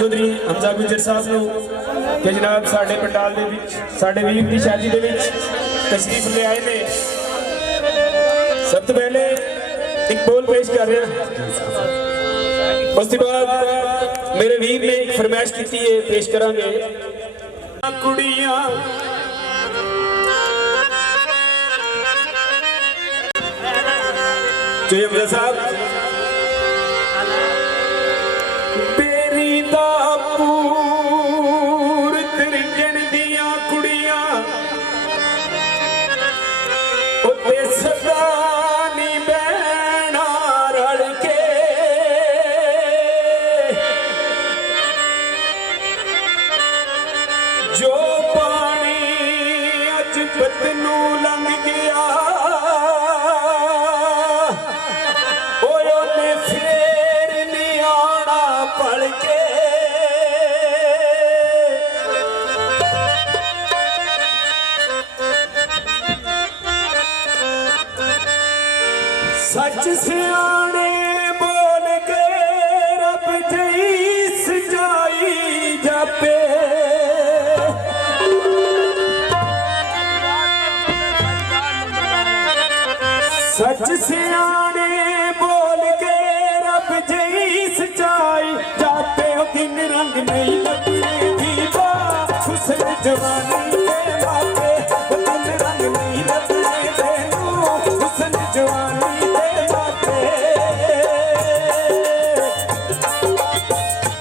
चौधरी हमजा गुजर साहब ਨੂੰ ਕਿ ਜਨਾਬ ਸਾਡੇ ਪੰਡਾਲ ਦੇ ਵਿੱਚ ਸਾਡੇ ਵੀਰ ਦੀ ਸ਼ਾਦੀ ਦੇ ਵਿੱਚ ਤਸ਼ਰੀਫ ਲੈ ਆਏ ਨੇ। ਸਭ ਤੋਂ ਪਹਿਲੇ ਇੱਕ ਬੋਲ ਪੇਸ਼ ਕਰ ਰਿਹਾ, ਉਸ ਤੋਂ ਬਾਅਦ ਮੇਰੇ ਵੀਰ ਨੇ ਇੱਕ ਫਰਮਾਇਸ਼ ਕੀਤੀ ਹੈ, ਪੇਸ਼ ਕਰਾਂਗੇ। ਕੁੜੀਆਂ ਜੀ हमजा साहब जो पानी अज बदनू लंघ गया ओने फेर नहीं आना पड़ के। सच सियाने बोल के रब जई सजाई जापे। सच सियाने बोल के रब जई सचाई जाते हो, दिन रंग नहीं लगने दीवा हुस्न जवानी के बापे। दिन रंग नहीं लगने देनू हुस्न जवानी के बापे।